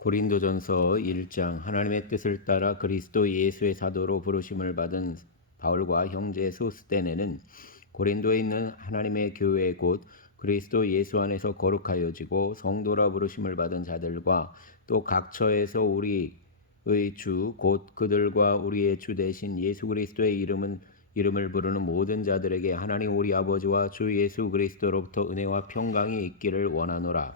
고린도전서 1장. 하나님의 뜻을 따라 그리스도 예수의 사도로 부르심을 받은 바울과 형제 소스the네는 고린도에 있는 하나님의 교회 곧 그리스도 예수 안에서 거룩하여지고 성도라 부르심을 받은 자들과 또 각 처에서 우리의 주 곧 그들과 우리의 주 대신 예수 그리스도의 이름을 부르는 모든 자들에게 하나님 우리 아버지와 주 예수 그리스도로부터 은혜와 평강이 있기를 원하노라.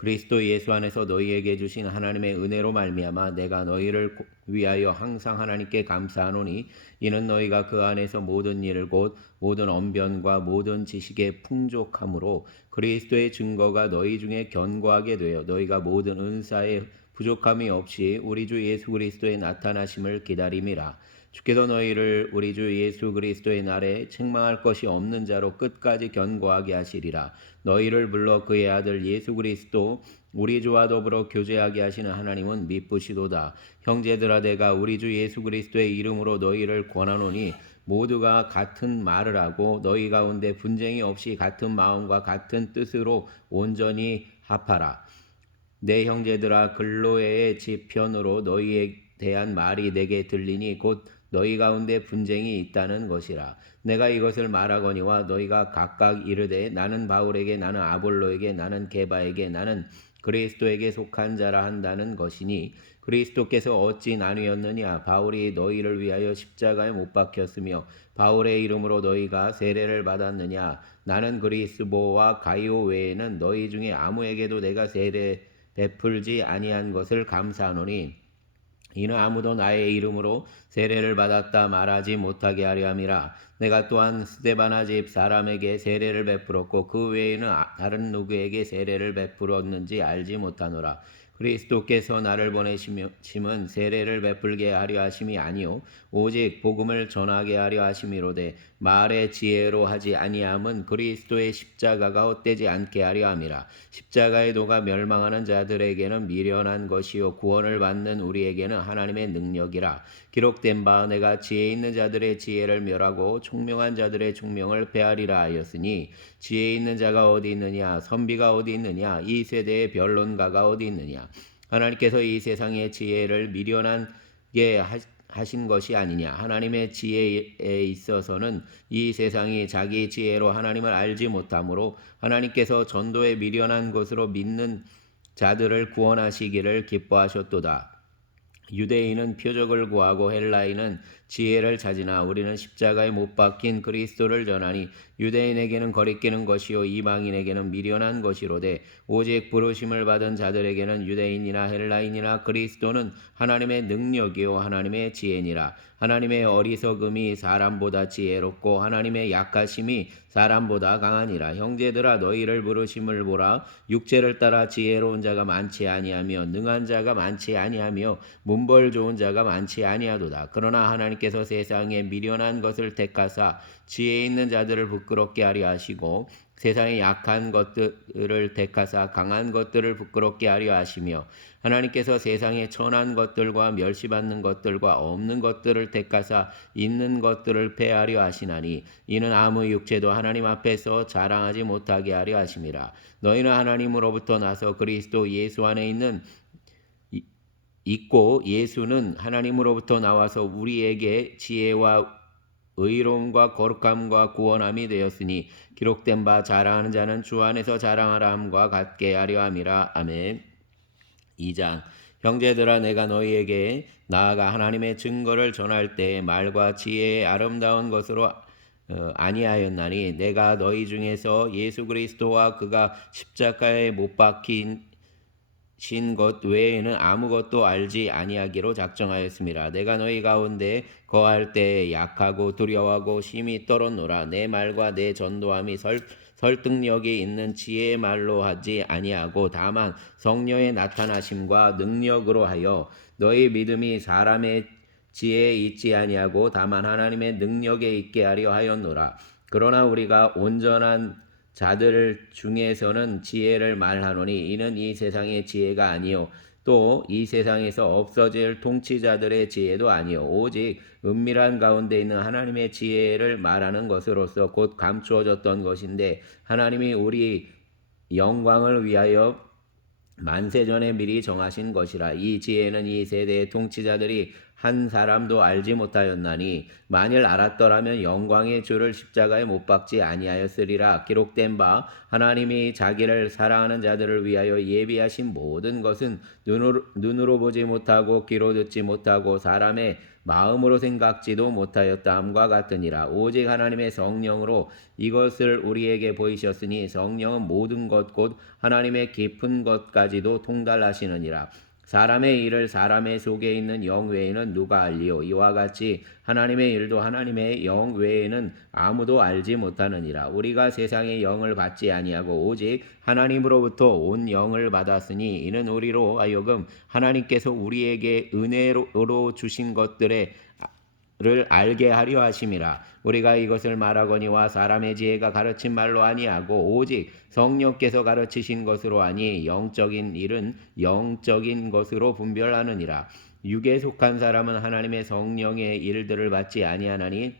그리스도 예수 안에서 너희에게 주신 하나님의 은혜로 말미암아 내가 너희를 위하여 항상 하나님께 감사하노니 이는 너희가 그 안에서 모든 일 곧 모든 언변과 모든 지식에 풍족함으로 그리스도의 증거가 너희 중에 견고하게 되어 너희가 모든 은사에 부족함이 없이 우리 주 예수 그리스도의 나타나심을 기다림이라. 주께서 너희를 우리 주 예수 그리스도의 날에 책망할 것이 없는 자로 끝까지 견고하게 하시리라. 너희를 불러 그의 아들 예수 그리스도 우리 주와 더불어 교제하게 하시는 하나님은 미쁘시도다. 형제들아 내가 우리 주 예수 그리스도의 이름으로 너희를 권하노니 모두가 같은 말을 하고 너희 가운데 분쟁이 없이 같은 마음과 같은 뜻으로 온전히 합하라. 내 형제들아 글로에의 지편으로 너희에 대한 말이 내게 들리니 곧 너희 가운데 분쟁이 있다는 것이라. 내가 이것을 말하거니와 너희가 각각 이르되 나는 바울에게 나는 아볼로에게 나는 게바에게 나는 그리스도에게 속한 자라 한다는 것이니 그리스도께서 어찌 나뉘었느냐. 바울이 너희를 위하여 십자가에 못 박혔으며 바울의 이름으로 너희가 세례를 받았느냐. 나는 그리스도와 가이오 외에는 너희 중에 아무에게도 내가 세례 베풀지 아니한 것을 감사하노니 이는 아무도 나의 이름으로 세례를 받았다 말하지 못하게 하려 함이라. 내가 또한 스데바나 집 사람에게 세례를 베풀었고 그 외에는 다른 누구에게 세례를 베풀었는지 알지 못하노라. 그리스도께서 나를 보내심은 세례를 베풀게 하려 하심이 아니요 오직 복음을 전하게 하려 하심이로되 말의 지혜로 하지 아니함은 그리스도의 십자가가 헛되지 않게 하려 함이라. 십자가의 도가 멸망하는 자들에게는 미련한 것이요 구원을 받는 우리에게는 하나님의 능력이라. 기록된 바 내가 지혜 있는 자들의 지혜를 멸하고 총명한 자들의 총명을 패하리라 하였으니 지혜 있는 자가 어디 있느냐 선비가 어디 있느냐 이 세대의 변론가가 어디 있느냐. 하나님께서 이 세상의 지혜를 미련하게 하신 것이 아니냐. 하나님의 지혜에 있어서는 이 세상이 자기 지혜로 하나님을 알지 못하므로 하나님께서 전도에 미련한 것으로 믿는 자들을 구원하시기를 기뻐하셨도다. 유대인은 표적을 구하고 헬라인은 지혜를 찾으나 우리는 십자가에 못 박힌 그리스도를 전하니 유대인에게는 거리끼는 것이요 이방인에게는 미련한 것이로되 오직 부르심을 받은 자들에게는 유대인이나 헬라인이나 그리스도는 하나님의 능력이요 하나님의 지혜니라. 하나님의 어리석음이 사람보다 지혜롭고 하나님의 약하심이 사람보다 강하니라. 형제들아 너희를 부르심을 보라. 육체를 따라 지혜로운 자가 많지 아니하며 능한 자가 많지 아니하며 문벌 좋은 자가 많지 아니하도다. 그러나 하나님께서 세상에 미련한 것을 택하사 지혜 있는 자들을 부끄럽게 하려 하시고 세상에 약한 것들을 택하사 강한 것들을 부끄럽게 하려 하시며 하나님께서 세상에 천한 것들과 멸시받는 것들과 없는 것들을 택하사 있는 것들을 패하려 하시나니 이는 아무 육체도 하나님 앞에서 자랑하지 못하게 하려 하심이라. 너희는 하나님으로부터 나서 그리스도 예수 안에 있고 예수는 하나님으로부터 나와서 우리에게 지혜와 의로움과 거룩함과 구원함이 되었으니 기록된 바 자랑하는 자는 주 안에서 자랑하라 함과 같게 하려 함이라. 아멘. 2장. 형제들아 내가 너희에게 나아가 하나님의 증거를 전할 때 말과 지혜의 아름다운 것으로 아니하였나니 내가 너희 중에서 예수 그리스도와 그가 십자가에 못 박힌 신 것 외에는 아무것도 알지 아니하기로 작정하였습니다. 내가 너희 가운데 거할 때 약하고 두려워하고 심히 떨었노라. 내 말과 내 전도함이 설득력이 있는 지혜의 말로 하지 아니하고 다만 성령의 나타나심과 능력으로 하여 너희 믿음이 사람의 지혜에 있지 아니하고 다만 하나님의 능력에 있게 하려 하였노라. 그러나 우리가 온전한 자들 중에서는 지혜를 말하노니 이는 이 세상의 지혜가 아니요 또 이 세상에서 없어질 통치자들의 지혜도 아니요 오직 은밀한 가운데 있는 하나님의 지혜를 말하는 것으로서 곧 감추어졌던 것인데 하나님이 우리 영광을 위하여 만세 전에 미리 정하신 것이라. 이 지혜는 이 세대의 통치자들이 한 사람도 알지 못하였나니 만일 알았더라면 영광의 주를 십자가에 못 박지 아니하였으리라. 기록된 바 하나님이 자기를 사랑하는 자들을 위하여 예비하신 모든 것은 눈으로 보지 못하고 귀로 듣지 못하고 사람의 마음으로 생각지도 못하였다함과 같으니라. 오직 하나님의 성령으로 이것을 우리에게 보이셨으니 성령은 모든 것 곧 하나님의 깊은 것까지도 통달하시느니라. 사람의 일을 사람의 속에 있는 영 외에는 누가 알리요? 이와 같이 하나님의 일도 하나님의 영 외에는 아무도 알지 못하느니라. 우리가 세상의 영을 받지 아니하고 오직 하나님으로부터 온 영을 받았으니 이는 우리로 하여금 하나님께서 우리에게 은혜로 주신 것들의 를 알게 하려 하심이라. 우리가 이것을 말하거니와 사람의 지혜가 가르친 말로 아니하고 오직 성령께서 가르치신 것으로 하니 영적인 일은 영적인 것으로 분별하느니라. 육에 속한 사람은 하나님의 성령의 일들을 받지 아니하나니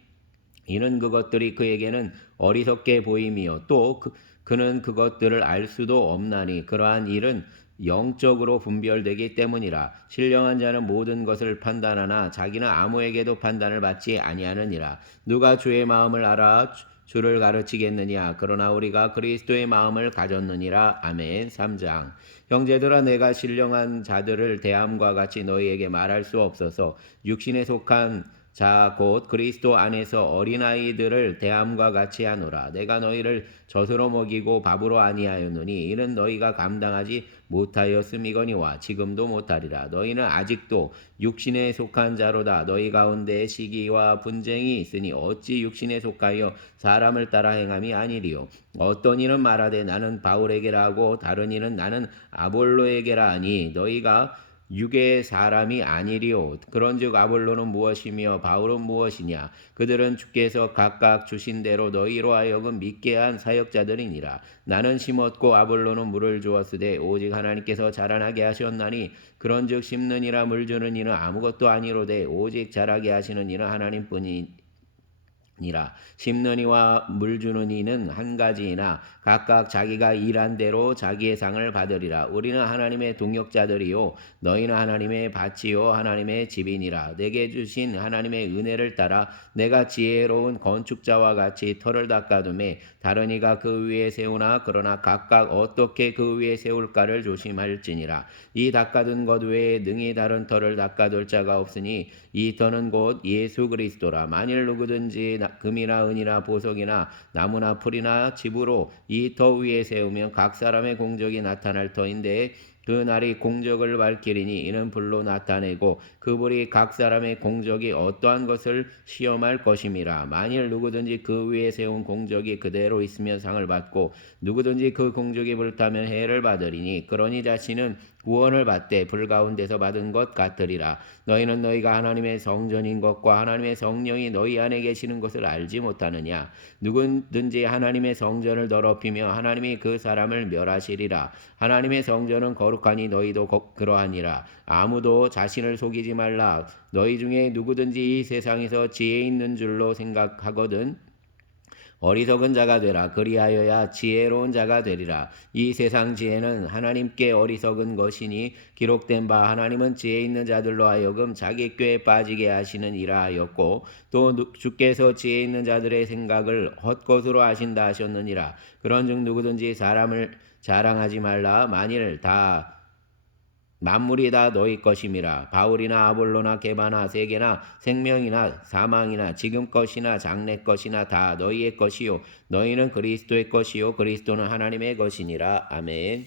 이는 그것들이 그에게는 어리석게 보임이요 또 그는 그것들을 알 수도 없나니 그러한 일은 영적으로 분별되기 때문이라. 신령한 자는 모든 것을 판단하나 자기는 아무에게도 판단을 받지 아니하느니라. 누가 주의 마음을 알아 주를 가르치겠느냐. 그러나 우리가 그리스도의 마음을 가졌느니라. 아멘. 3장. 형제들아 내가 신령한 자들을 대함과 같이 너희에게 말할 수 없어서 육신에 속한 자 곧 그리스도 안에서 어린아이들을 대함과 같이 하노라. 내가 너희를 젖으로 먹이고 밥으로 아니하였느니 이는 너희가 감당하지 못하였음이거니와 지금도 못하리라. 너희는 아직도 육신에 속한 자로다. 너희 가운데 시기와 분쟁이 있으니 어찌 육신에 속하여 사람을 따라 행함이 아니리요. 어떤 이는 말하되 나는 바울에게라 하고 다른 이는 나는 아볼로에게라 하니 너희가 육의 사람이 아니리요. 그런즉 아볼로는 무엇이며 바울은 무엇이냐. 그들은 주께서 각각 주신 대로 너희로 하여금 믿게 한 사역자들이니라. 나는 심었고 아볼로는 물을 주었으되 오직 하나님께서 자라나게 하셨나니 그런즉 심는 이라 물 주는 이는 아무것도 아니로되 오직 자라게 하시는 이는 하나님뿐이니라. 심는 이와 물 주는 이는 한 가지이나 각각 자기가 일한 대로 자기의 상을 받으리라. 우리는 하나님의 동역자들이요 너희는 하나님의 밭이요 하나님의 집이니라. 내게 주신 하나님의 은혜를 따라 내가 지혜로운 건축자와 같이 터를 닦아두매 다른 이가 그 위에 세우나 그러나 각각 어떻게 그 위에 세울까를 조심할지니라. 이 닦아둔 것 외에 능히 다른 터를 닦아둘 자가 없으니 이 터는 곧 예수 그리스도라. 만일 누구든지 금이나 은이나 보석이나 나무나 풀이나 집으로 이 터 위에 세우면 각 사람의 공적이 나타날 터인데 그 날이 공적을 밝히리니 이는 불로 나타내고 그 불이 각 사람의 공적이 어떠한 것을 시험할 것임이라. 만일 누구든지 그 위에 세운 공적이 그대로 있으면 상을 받고 누구든지 그 공적이 불타면 해를 받으리니 그러니 자신은 구원을 받되 불 가운데서 받은 것 같으리라. 너희는 너희가 하나님의 성전인 것과 하나님의 성령이 너희 안에 계시는 것을 알지 못하느냐. 누구든지 하나님의 성전을 더럽히며 하나님이 그 사람을 멸하시리라. 하나님의 성전은 거룩하니 너희도 그러하니라. 아무도 자신을 속이지 말라. 너희 중에 누구든지 이 세상에서 지혜 있는 줄로 생각하거든 어리석은 자가 되라. 그리하여야 지혜로운 자가 되리라. 이 세상 지혜는 하나님께 어리석은 것이니 기록된 바 하나님은 지혜 있는 자들로 하여금 자기 꾀에 빠지게 하시는 이라 하였고 또 주께서 지혜 있는 자들의 생각을 헛것으로 하신다 하셨느니라. 그런즉 누구든지 사람을 자랑하지 말라. 만일 다 만물이 다 너희 것임이라. 바울이나 아볼로나 게바나 세계나 생명이나 사망이나 지금 것이나 장래 것이나 다 너희의 것이요 너희는 그리스도의 것이요 그리스도는 하나님의 것이니라. 아멘.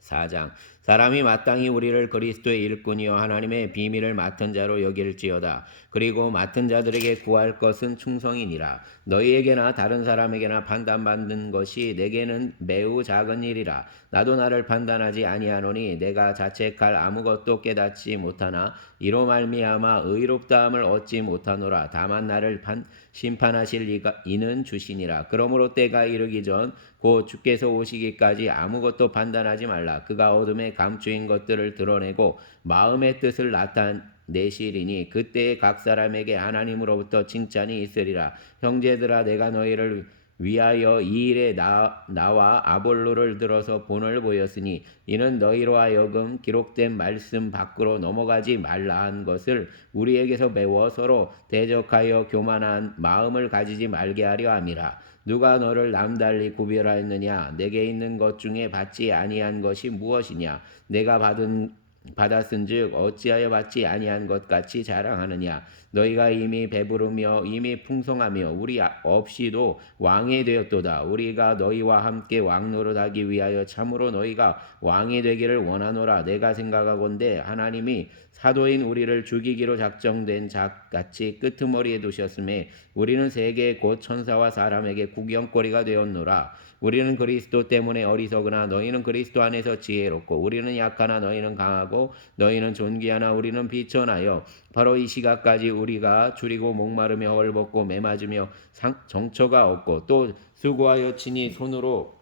4장. 사람이 마땅히 우리를 그리스도의 일꾼이요 하나님의 비밀을 맡은 자로 여길지어다. 그리고 맡은 자들에게 구할 것은 충성이니라. 너희에게나 다른 사람에게나 판단받는 것이 내게는 매우 작은 일이라. 나도 나를 판단하지 아니하노니 내가 자책할 아무것도 깨닫지 못하나 이로 말미암아 의롭다함을 얻지 못하노라. 다만 나를 심판하실 이는 주시니라. 그러므로 때가 이르기 전 곧 주께서 오시기까지 아무것도 판단하지 말라. 그가 어둠에 감추인 것들을 드러내고 마음의 뜻을 나타내시리니 그때에 각 사람에게 하나님으로부터 칭찬이 있으리라. 형제들아 내가 너희를 위하여 이 일에 나와 아볼로를 들어서 본을 보였으니 이는 너희로 하여금 기록된 말씀 밖으로 넘어가지 말라 한 것을 우리에게서 배워 서로 대적하여 교만한 마음을 가지지 말게 하려 함이라. 누가 너를 남달리 구별하였느냐? 내게 있는 것 중에 받지 아니한 것이 무엇이냐? 내가 받았은즉 어찌하여 받지 아니한 것 같이 자랑하느냐? 너희가 이미 배부르며 이미 풍성하며 우리 없이도 왕이 되었도다. 우리가 너희와 함께 왕노릇하기 위하여 참으로 너희가 왕이 되기를 원하노라. 내가 생각하건대 하나님이 사도인 우리를 죽이기로 작정된 작같이 끄트머리에 두셨음에 우리는 세계 곧 천사와 사람에게 구경거리가 되었노라. 우리는 그리스도 때문에 어리석으나 너희는 그리스도 안에서 지혜롭고 우리는 약하나 너희는 강하고 너희는 존귀하나 우리는 비천하여 바로 이 시각까지 우리가 줄이고 목마르며 헐벗고 매맞으며 정처가 없고 또 수고하여 친히 손으로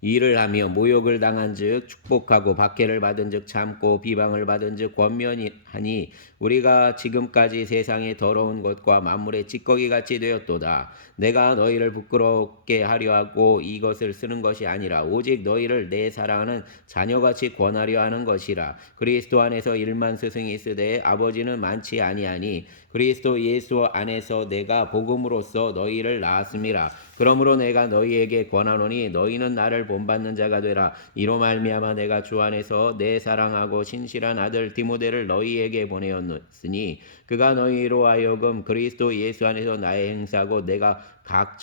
일을 하며 모욕을 당한즉 축복하고 박해를 받은즉 참고 비방을 받은즉 권면하니 우리가 지금까지 세상의 더러운 것과 만물의 찌꺼기 같이 되었도다. 내가 너희를 부끄럽게 하려 하고 이것을 쓰는 것이 아니라 오직 너희를 내 사랑하는 자녀같이 권하려 하는 것이라. 그리스도 안에서 일만 스승이 있으되 아버지는 많지 아니하니 그리스도 예수 안에서 내가 복음으로써 너희를 낳았음이라. 그러므로 내가 너희에게 권하노니 너희는 나를 본받는 자가 되라. 이로 말미암아 내가 주 안에서 내 사랑하고 신실한 아들 디모데를 너희에게 보내었으니 그가 너희로 하여금 그리스도 예수 안에서 나의 행사고 내가 각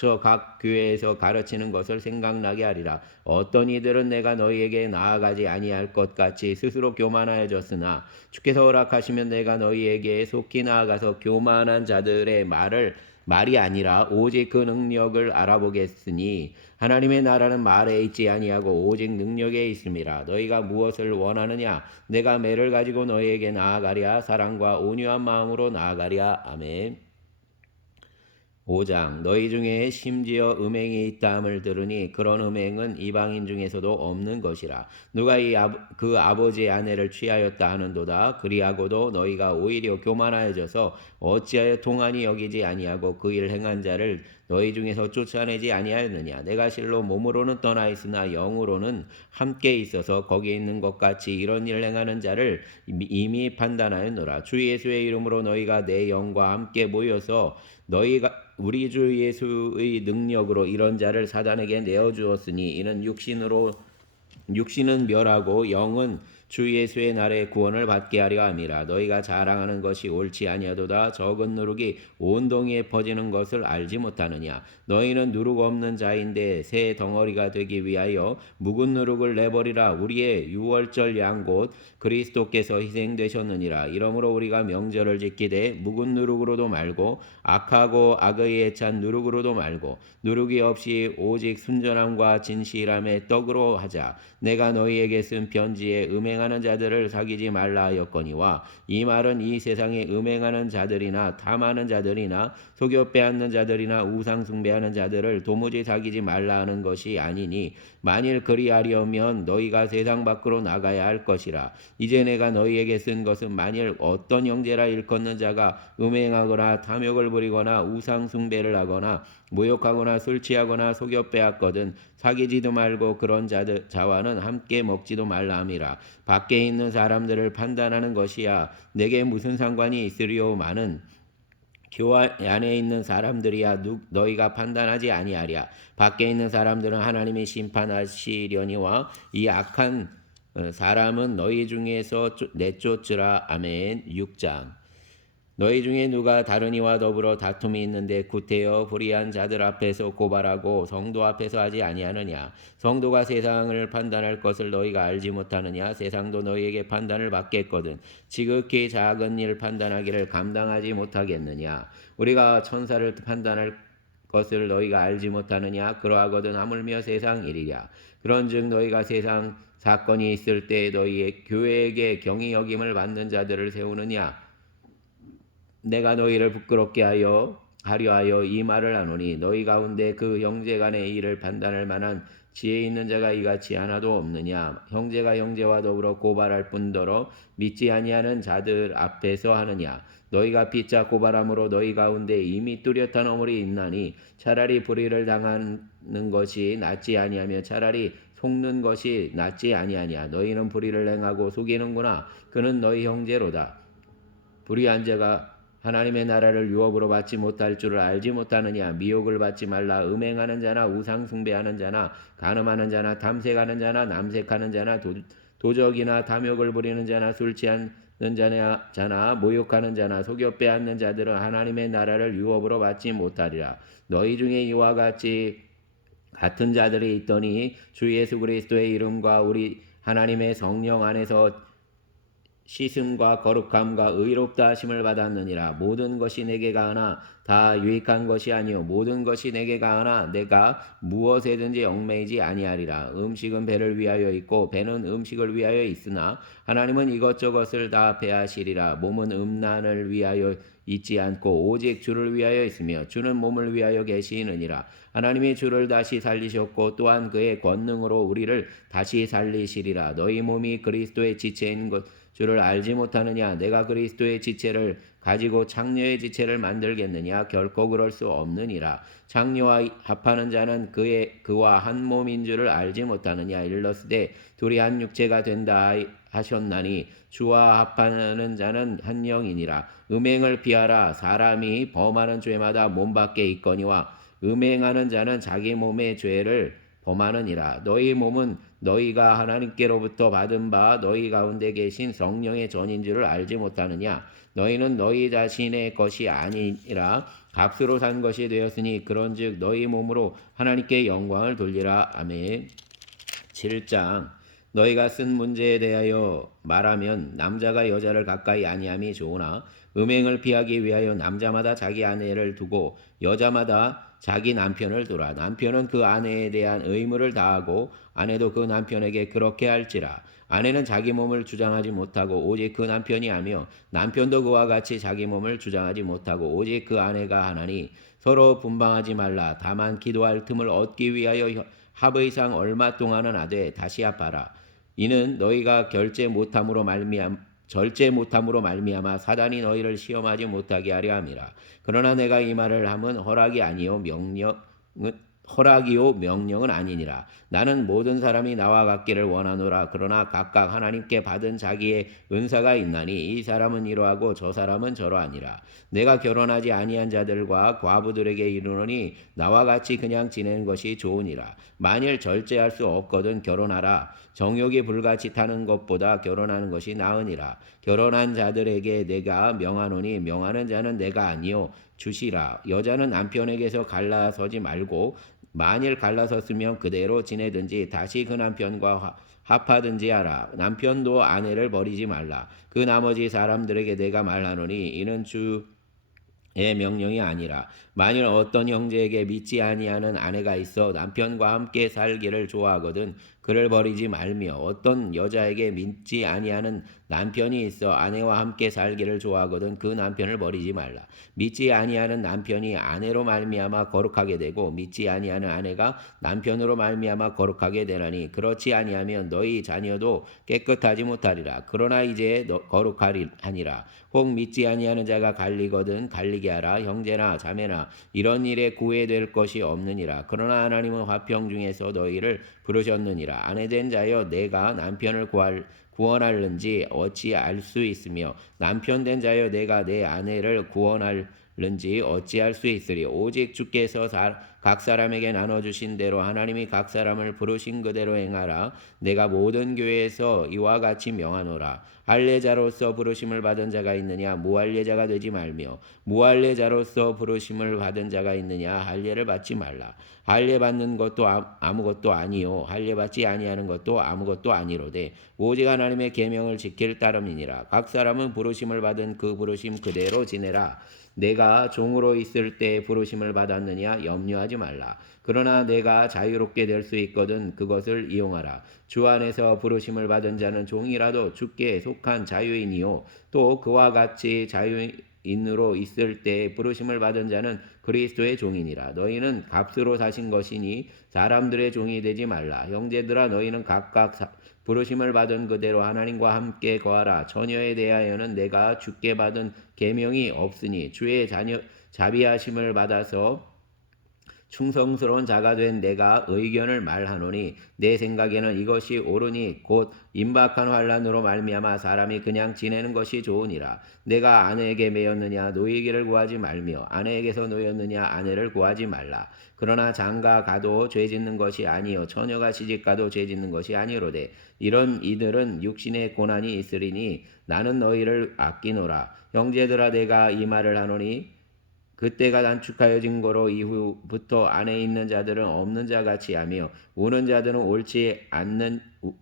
교회에서 가르치는 것을 생각나게 하리라. 어떤 이들은 내가 너희에게 나아가지 아니할 것 같이 스스로 교만하여졌으나 주께서 허락하시면 내가 너희에게 속히 나아가서 교만한 자들의 말이 아니라 오직 그 능력을 알아보겠으니 하나님의 나라는 말에 있지 아니하고 오직 능력에 있음이라. 너희가 무엇을 원하느냐? 내가 매를 가지고 너희에게 나아가랴. 사랑과 온유한 마음으로 나아가랴. 아멘. 5장 너희 중에 심지어 음행이 있다함을 들으니 그런 음행은 이방인 중에서도 없는 것이라. 누가 그 아버지의 아내를 취하였다 하는도다. 그리하고도 너희가 오히려 교만하여져서 어찌하여 통한이 여기지 아니하고 그 일 행한 자를 너희 중에서 쫓아내지 아니하였느냐. 내가 실로 몸으로는 떠나 있으나 영으로는 함께 있어서 거기에 있는 것 같이 이런 일을 행하는 자를 이미 판단하였노라. 주 예수의 이름으로 너희가 내 영과 함께 모여서 너희가 우리 주 예수의 능력으로 이런 자를 사단에게 내어주었으니 이는 육신은 멸하고 영은 주 예수의 날에 구원을 받게 하려 함이라. 너희가 자랑하는 것이 옳지 아니하도다. 적은 누룩이 온 동이에 퍼지는 것을 알지 못하느냐. 너희는 누룩 없는 자인데 새 덩어리가 되기 위하여 묵은 누룩을 내버리라. 우리의 유월절 양 곧 그리스도께서 희생되셨느니라. 이러므로 우리가 명절을 지키되 묵은 누룩으로도 말고 악하고 악의에 찬 누룩으로도 말고 누룩이 없이 오직 순전함과 진실함의 떡으로 하자. 내가 너희에게 쓴 편지에 음행하는 자들을 사귀지 말라 하였거니와 이 말은 이 세상에 음행하는 자들이나 탐하는 자들이나 속여 빼앗는 자들이나 우상 숭배하는 자들을 도무지 사귀지 말라 하는 것이 아니니 만일 그리하려면 너희가 세상 밖으로 나가야 할 것이라. 이제 내가 너희에게 쓴 것은 만일 어떤 형제라 일컫는 자가 음행하거나 탐욕을 부리거나 우상 숭배를 하거나 모욕하거나 술 취하거나 속여 빼앗거든 사귀지도 말고 그런 자와는 함께 먹지도 말라 함이라. 밖에 있는 사람들을 판단하는 것이야 내게 무슨 상관이 있으리오마는 교회 안에 있는 사람들이야 너희가 판단하지 아니하랴. 밖에 있는 사람들은 하나님이 심판하시려니와 이 악한 사람은 너희 중에서 내쫓으라. 아멘. 6장 너희 중에 누가 다른 이와 더불어 다툼이 있는데 구태여 불의한 자들 앞에서 고발하고 성도 앞에서 하지 아니하느냐. 성도가 세상을 판단할 것을 너희가 알지 못하느냐. 세상도 너희에게 판단을 받겠거든 지극히 작은 일 판단하기를 감당하지 못하겠느냐. 우리가 천사를 판단할 것을 너희가 알지 못하느냐. 그러하거든 하물며 세상 일이랴. 그런즉 너희가 세상 사건이 있을 때 너희의 교회에게 경히 여김을 받는 자들을 세우느냐. 내가 너희를 부끄럽게 하려 이 말을 하노니 너희 가운데 그 형제간의 일을 판단할 만한 지혜 있는 자가 이같이 하나도 없느냐. 형제가 형제와 더불어 고발할 뿐더러 믿지 아니하는 자들 앞에서 하느냐. 너희가 피차 고발함으로 너희 가운데 이미 뚜렷한 어물이 있나니 차라리 불의를 당하는 것이 낫지 아니하며 차라리 속는 것이 낫지 아니하냐. 너희는 불의를 행하고 속이는구나. 그는 너희 형제로다. 불의한 자가 하나님의 나라를 유업으로 받지 못할 줄을 알지 못하느냐. 미혹을 받지 말라. 음행하는 자나 우상 숭배하는 자나 간음하는 자나 탐색하는 자나 남색하는 자나 도적이나 탐욕을 부리는 자나 술 취하는 자나 모욕하는 자나 속여 빼앗는 자들은 하나님의 나라를 유업으로 받지 못하리라. 너희 중에 이와 같은 자들이 있더니 주 예수 그리스도의 이름과 우리 하나님의 성령 안에서 씻음과 거룩함과 의롭다 하심을 받았느니라. 모든 것이 내게 가하나 다 유익한 것이 아니요 모든 것이 내게 가하나 내가 무엇에든지 얽매이지 아니하리라. 음식은 배를 위하여 있고 배는 음식을 위하여 있으나 하나님은 이것저것을 다 배하시리라. 몸은 음란을 위하여 있지 않고 오직 주를 위하여 있으며 주는 몸을 위하여 계시느니라. 하나님이 주를 다시 살리셨고 또한 그의 권능으로 우리를 다시 살리시리라. 너희 몸이 그리스도의 지체인 것 주를 알지 못하느냐. 내가 그리스도의 지체를 가지고 창녀의 지체를 만들겠느냐. 결코 그럴 수 없느니라. 창녀와 합하는 자는 그와 한 몸인 줄을 알지 못하느냐. 일러스되 둘이 한 육체가 된다 하셨나니 주와 합하는 자는 한 영이니라. 음행을 피하라. 사람이 범하는 죄마다 몸 밖에 있거니와 음행하는 자는 자기 몸의 죄를 범하느니라. 너희 몸은 너희가 하나님께로부터 받은 바 너희 가운데 계신 성령의 전인 줄을 알지 못하느냐. 너희는 너희 자신의 것이 아니라 값으로 산 것이 되었으니 그런즉 너희 몸으로 하나님께 영광을 돌리라. 아멘. 7장. 너희가 쓴 문제에 대하여 말하면 남자가 여자를 가까이 아니함이 좋으나 음행을 피하기 위하여 남자마다 자기 아내를 두고 여자마다 자기 남편을 두라. 남편은 그 아내에 대한 의무를 다하고 아내도 그 남편에게 그렇게 할지라. 아내는 자기 몸을 주장하지 못하고 오직 그 남편이 하며 남편도 그와 같이 자기 몸을 주장하지 못하고 오직 그 아내가 하나니 서로 분방하지 말라. 다만 기도할 틈을 얻기 위하여 합의상 얼마 동안은 하되 다시 합하라. 이는 너희가 절제 못함으로 말미암아 사단이 너희를 시험하지 못하게 하려 함이라. 그러나 내가 이 말을 함은 허락이요 명령은 아니니라. 나는 모든 사람이 나와 같기를 원하노라. 그러나 각각 하나님께 받은 자기의 은사가 있나니 이 사람은 이러하고 저 사람은 저러하니라. 내가 결혼하지 아니한 자들과 과부들에게 이르노니 나와 같이 그냥 지내는 것이 좋으니라. 만일 절제할 수 없거든 결혼하라. 정욕이 불같이 타는 것보다 결혼하는 것이 나으니라. 결혼한 자들에게 내가 명하노니 명하는 자는 내가 아니요 주시라. 여자는 남편에게서 갈라서지 말고 만일 갈라섰으면 그대로 지내든지 다시 그 남편과 합하든지 하라. 남편도 아내를 버리지 말라. 그 나머지 사람들에게 내가 말하노니 이는 주의 명령이 아니라. 만일 어떤 형제에게 믿지 아니하는 아내가 있어 남편과 함께 살기를 좋아하거든 그를 버리지 말며 어떤 여자에게 믿지 아니하는 남편이 있어 아내와 함께 살기를 좋아하거든 그 남편을 버리지 말라. 믿지 아니하는 남편이 아내로 말미암아 거룩하게 되고 믿지 아니하는 아내가 남편으로 말미암아 거룩하게 되나니 그렇지 아니하면 너희 자녀도 깨끗하지 못하리라. 그러나 이제 거룩하리하니라. 혹 믿지 아니하는 자가 갈리거든 갈리게 하라. 형제나 자매나 이런 일에 구애될 것이 없느니라. 그러나 하나님은 화평 중에서 너희를 부르셨느니라. 아내된 자여 내가 남편을 구원할는지 어찌 알 수 있으며 남편된 자여 내가 내 아내를 구원할는지 어찌할 수 있으리. 오직 주께서 각 사람에게 나눠주신 대로 하나님이 각 사람을 부르신 그대로 행하라. 내가 모든 교회에서 이와 같이 명하노라. 할례자로서 부르심을 받은 자가 있느냐 무할례자가 되지 말며 무할례자로서 부르심을 받은 자가 있느냐 할례를 받지 말라. 할례 받는 것도 아무것도 아니요 할례 받지 아니하는 것도 아무것도 아니로되 오직 하나님의 계명을 지킬 따름이니라. 각 사람은 부르심을 받은 그 부르심 그대로 지내라. 내가 종으로 있을 때 부르심을 받았느냐 염려하지 구하지 말라. 그러나 내가 자유롭게 될 수 있거든 그것을 이용하라. 주 안에서 부르심을 받은 자는 종이라도 주께 속한 자유인이요 또 그와 같이 자유인으로 있을 때 부르심을 받은 자는 그리스도의 종이니라. 너희는 값으로 사신 것이니 사람들의 종이 되지 말라. 형제들아 너희는 각각 부르심을 받은 그대로 하나님과 함께 거하라. 처녀에 대하여는 내가 주께 받은 계명이 없으니 주의 자비하심을 받아서 충성스러운 자가 된 내가 의견을 말하노니 내 생각에는 이것이 옳으니 곧 임박한 환난으로 말미암아 사람이 그냥 지내는 것이 좋으니라. 내가 아내에게 매였느냐 노이기를 구하지 말며 아내에게서 노였느냐 아내를 구하지 말라. 그러나 장가 가도 죄짓는 것이 아니요 처녀가 시집가도 죄짓는 것이 아니로되 이런 이들은 육신의 고난이 있으리니 나는 너희를 아끼노라. 형제들아 내가 이 말을 하노니 그때가 단축하여진 거로 이후부터 안에 있는 자들은 없는 자 같이 하며 우는 자들은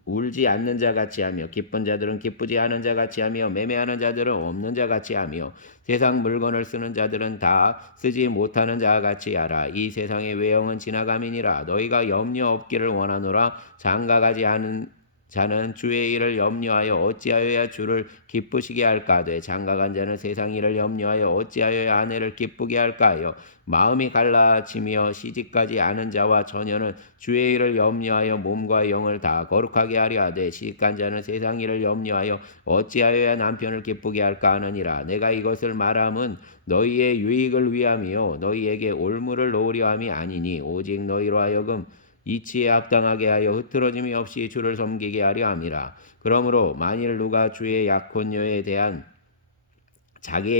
울지 않는 자 같이 하며 기쁜 자들은 기쁘지 않은 자 같이 하며 매매하는 자들은 없는 자 같이 하며 세상 물건을 쓰는 자들은 다 쓰지 못하는 자 같이 하라. 이 세상의 외형은 지나감이니라. 너희가 염려 없기를 원하노라. 장가가지 않은 자는 주의 일을 염려하여 어찌하여야 주를 기쁘시게 할까 하되 장가간 자는 세상 일을 염려하여 어찌하여야 아내를 기쁘게 할까 하여 마음이 갈라지며 시집가지 않은 자와 처녀는 주의 일을 염려하여 몸과 영을 다 거룩하게 하려 하되 시집간 자는 세상 일을 염려하여 어찌하여야 남편을 기쁘게 할까 하느니라. 내가 이것을 말함은 너희의 유익을 위함이요 너희에게 올무를 놓으려 함이 아니니 오직 너희로 하여금 이치에 합당하게 하여 흐트러짐이 없이 주를 섬기게 하려 함이라. 그러므로 만일 누가 자기의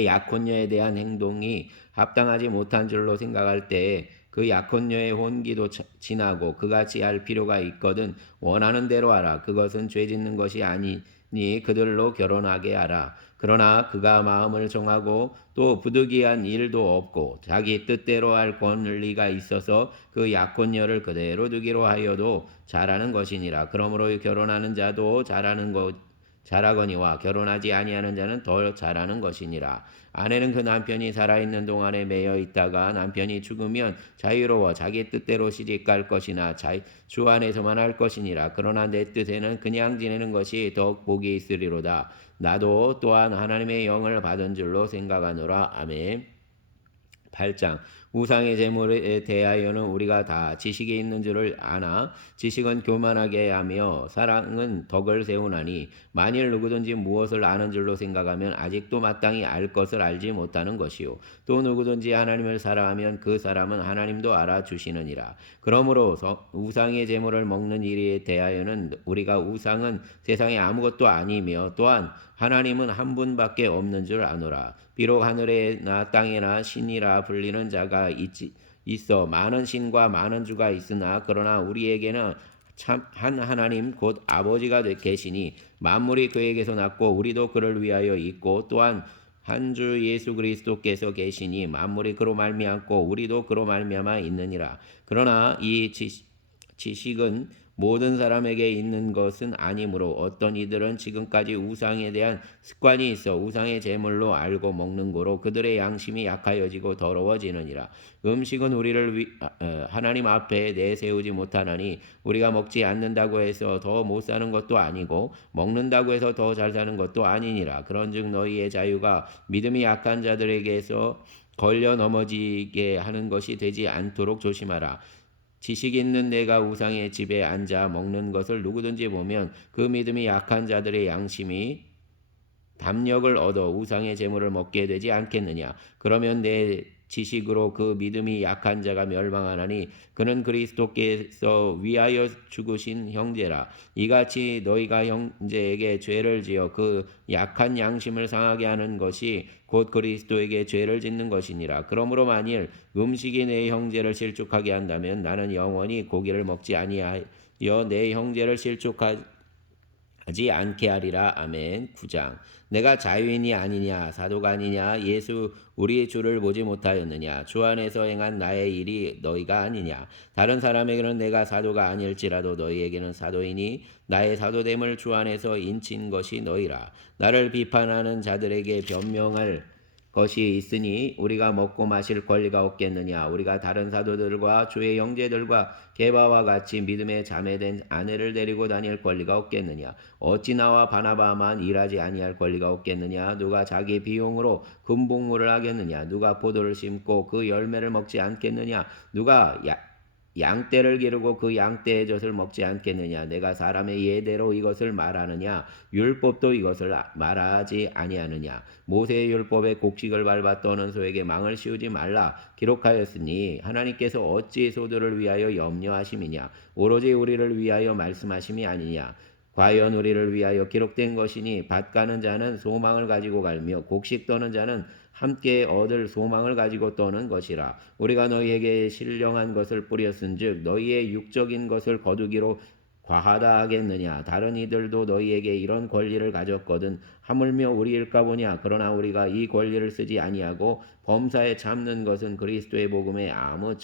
약혼녀에 대한 행동이 합당하지 못한 줄로 생각할 때에 그 약혼녀의 혼기도 지나고 그같이 할 필요가 있거든 원하는 대로 하라. 그것은 죄짓는 것이 아니니 그들로 결혼하게 하라. 그러나 그가 마음을 정하고 또 부득이한 일도 없고 자기 뜻대로 할 권리가 있어서 그 약혼녀를 그대로 두기로 하여도 잘하는 것이니라. 그러므로 결혼하는 자도 잘하거니와 결혼하지 아니하는 자는 더 잘하는 것이니라. 아내는 그 남편이 살아있는 동안에 매여 있다가 남편이 죽으면 자유로워 자기 뜻대로 시집갈 것이나 주 안에서만 할 것이니라. 그러나 내 뜻에는 그냥 지내는 것이 더욱 복이 있으리로다. 나도 또한 하나님의 영을 받은 줄로 생각하노라. 아멘. 8장 우상의 제물에 대하여는 우리가 다 지식이 있는 줄을 아나 지식은 교만하게 하며 사랑은 덕을 세우나니 만일 누구든지 무엇을 아는 줄로 생각하면 아직도 마땅히 알 것을 알지 못하는 것이요 또 누구든지 하나님을 사랑하면 그 사람은 하나님도 알아주시느니라. 그러므로 우상의 제물을 먹는 일에 대하여는 우리가 우상은 세상에 아무것도 아니며 또한 하나님은 한 분밖에 없는 줄 아노라. 비록 하늘에나 땅에나 신이라 불리는 자가 있어 많은 신과 많은 주가 있으나 그러나 우리에게는 참 한 하나님 곧 아버지가 계시니 만물이 그에게서 났고 우리도 그를 위하여 있고 또한 한 주 예수 그리스도께서 계시니 만물이 그로 말미암고 우리도 그로 말미암아 있느니라. 그러나 이 지식은 모든 사람에게 있는 것은 아니므로 어떤 이들은 지금까지 우상에 대한 습관이 있어 우상의 제물로 알고 먹는 거로 그들의 양심이 약하여지고 더러워지느니라. 음식은 우리를 하나님 앞에 내세우지 못하나니 우리가 먹지 않는다고 해서 더 못 사는 것도 아니고 먹는다고 해서 더 잘 사는 것도 아니니라. 그런즉 너희의 자유가 믿음이 약한 자들에게서 걸려 넘어지게 하는 것이 되지 않도록 조심하라. 지식 있는 내가 우상의 집에 앉아 먹는 것을 누구든지 보면 그 믿음이 약한 자들의 양심이 담력을 얻어 우상의 제물을 먹게 되지 않겠느냐. 그러면 내 지식으로 그 믿음이 약한 자가 멸망하나니 그는 그리스도께서 위하여 죽으신 형제라. 이같이 너희가 형제에게 죄를 지어 그 약한 양심을 상하게 하는 것이 곧 그리스도에게 죄를 짓는 것이니라. 그러므로 만일 음식이 내 형제를 실족하게 한다면 나는 영원히 고기를 먹지 아니하여 내 형제를 실족하지 않게 하리라. 아멘. 9장 내가 자유인이 아니냐 사도가 아니냐 예수 우리 주를 보지 못하였느냐 주 안에서 행한 나의 일이 너희가 아니냐. 다른 사람에게는 내가 사도가 아닐지라도 너희에게는 사도이니 나의 사도됨을 주 안에서 인친 것이 너희라. 나를 비판하는 자들에게 변명할 것이 있으니 우리가 먹고 마실 권리가 없겠느냐. 우리가 다른 사도들과 주의 형제들과 게바와 같이 믿음에 자매된 아내를 데리고 다닐 권리가 없겠느냐. 어찌 나와 바나바만 일하지 아니할 권리가 없겠느냐. 누가 자기 비용으로 금복물을 하겠느냐. 누가 포도를 심고 그 열매를 먹지 않겠느냐. 누가 양떼를 기르고 그 양떼의 젖을 먹지 않겠느냐. 내가 사람의 예대로 이것을 말하느냐. 율법도 이것을 말하지 아니하느냐. 모세의 율법에 곡식을 밟아 떠는 소에게 망을 씌우지 말라 기록하였으니 하나님께서 어찌 소들을 위하여 염려하심이냐. 오로지 우리를 위하여 말씀하심이 아니냐. 과연 우리를 위하여 기록된 것이니 밭 가는 자는 소망을 가지고 갈며 곡식 떠는 자는 함께 얻을 소망을 가지고 떠는 것이라. 우리가 너희에게 신령한 것을 뿌렸은즉 너희의 육적인 것을 거두기로 과하다 하겠느냐. 다른 이들도 너희에게 이런 권리를 가졌거든 하물며 우리일까 보냐. 그러나 우리가 이 권리를 쓰지 아니하고 범사에 참는 것은 그리스도의 복음에 아무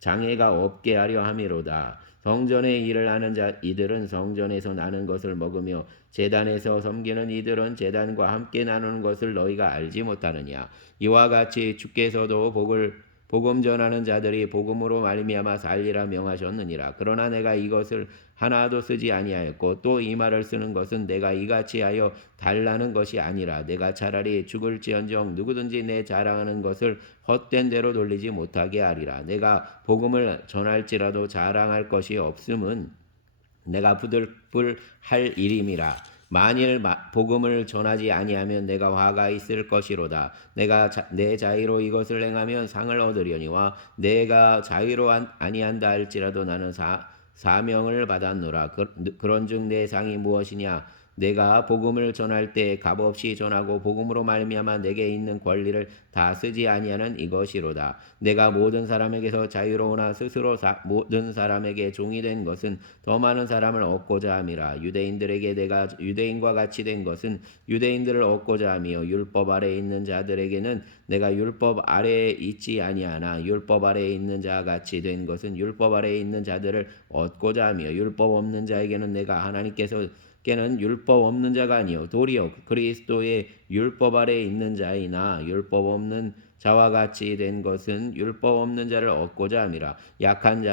장애가 없게 하려 함이로다. 성전의 일을 하는 이들은 성전에서 나는 것을 먹으며 제단에서 섬기는 이들은 제단과 함께 나누는 것을 너희가 알지 못하느냐. 이와 같이 주께서도 복음 전하는 자들이 복음으로 말미암아 살리라 명하셨느니라. 그러나 내가 이것을 하나도 쓰지 아니하였고 또 이 말을 쓰는 것은 내가 이같이 하여 달라는 것이 아니라 내가 차라리 죽을지언정 누구든지 내 자랑하는 것을 헛된 대로 돌리지 못하게 하리라. 내가 복음을 전할지라도 자랑할 것이 없음은 내가 부들불할 일임이라. 만일 복음을 전하지 아니하면 내가 화가 있을 것이로다. 내가 내 자의로 이것을 행하면 상을 얻으려니와 내가 자의로 아니한다 할지라도 나는 사명을 받았노라. 그런즉 내 상이 무엇이냐. 내가 복음을 전할 때 값없이 전하고 복음으로 말미암아 내게 있는 권리를 다 쓰지 아니하는 이것이로다. 내가 모든 사람에게서 자유로우나 스스로 모든 사람에게 종이 된 것은 더 많은 사람을 얻고자 함이라. 유대인들에게 내가 유대인과 같이 된 것은 유대인들을 얻고자 하며 율법 아래에 있는 자들에게는 내가 율법 아래에 있지 아니하나 율법 아래에 있는 자 같이 된 것은 율법 아래에 있는 자들을 얻고자 하며 율법 없는 자에게는 내가 하나님께서 는 율법 없는 자가 아니요 도리어 그리스도의 율법 아래에 있는 자이나 율법 없는 자와 같이 된 것은 율법 없는 자를 얻고자 함이라. 약한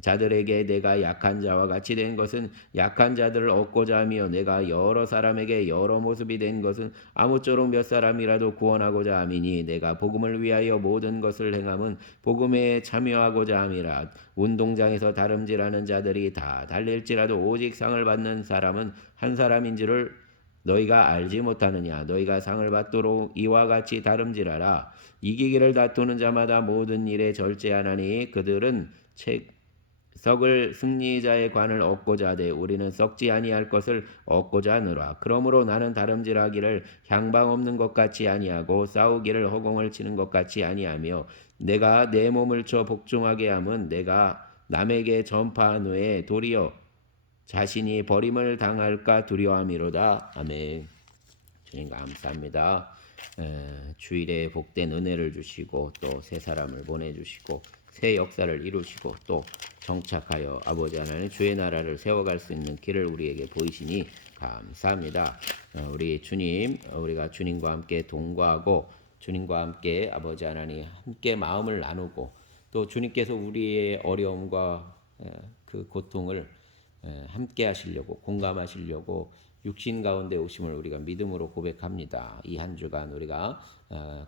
자들에게 내가 약한 자와 같이 된 것은 약한 자들을 얻고자 하며 내가 여러 사람에게 여러 모습이 된 것은 아무쪼록 몇 사람이라도 구원하고자 함이니 내가 복음을 위하여 모든 것을 행함은 복음에 참여하고자 함이라. 운동장에서 다름질하는 자들이 다 달릴지라도 오직 상을 받는 사람은 한 사람인 줄을 너희가 알지 못하느냐. 너희가 상을 받도록 이와 같이 다름질하라. 이기기를 다투는 자마다 모든 일에 절제하나니 그들은 썩을 승리자의 관을 얻고자 하되 우리는 썩지 아니할 것을 얻고자 하노라. 그러므로 나는 다름질하기를 향방 없는 것 같이 아니하고 싸우기를 허공을 치는 것 같이 아니하며 내가 내 몸을 쳐 복종하게 함은 내가 남에게 전파한 후에 도리어 자신이 버림을 당할까 두려워함이로다. 아멘. 주님 감사합니다. 주일에 복된 은혜를 주시고 또 새 사람을 보내주시고 새 역사를 이루시고 또 정착하여 아버지 하나님 주의 나라를 세워갈 수 있는 길을 우리에게 보이시니 감사합니다. 우리 주님, 우리가 주님과 함께 동거하고 주님과 함께 아버지 하나님 함께 마음을 나누고 또 주님께서 우리의 어려움과 그 고통을 함께 하시려고 공감하시려고 육신 가운데 오심을 우리가 믿음으로 고백합니다. 이 한 주간 우리가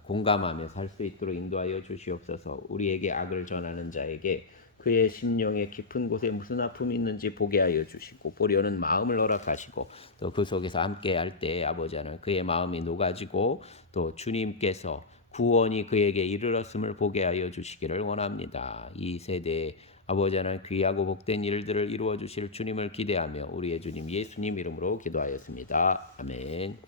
공감하며 살 수 있도록 인도하여 주시옵소서. 우리에게 악을 전하는 자에게 그의 심령의 깊은 곳에 무슨 아픔이 있는지 보게 하여 주시고 보려는 마음을 허락하시고 또 그 속에서 함께 할 때 아버지 하나님 그의 마음이 녹아지고 또 주님께서 구원이 그에게 이르렀음을 보게 하여 주시기를 원합니다. 이 세대에 아버지 하나님 귀하고 복된 일들을 이루어 주실 주님을 기대하며 우리의 주님 예수님 이름으로 기도하였습니다. 아멘.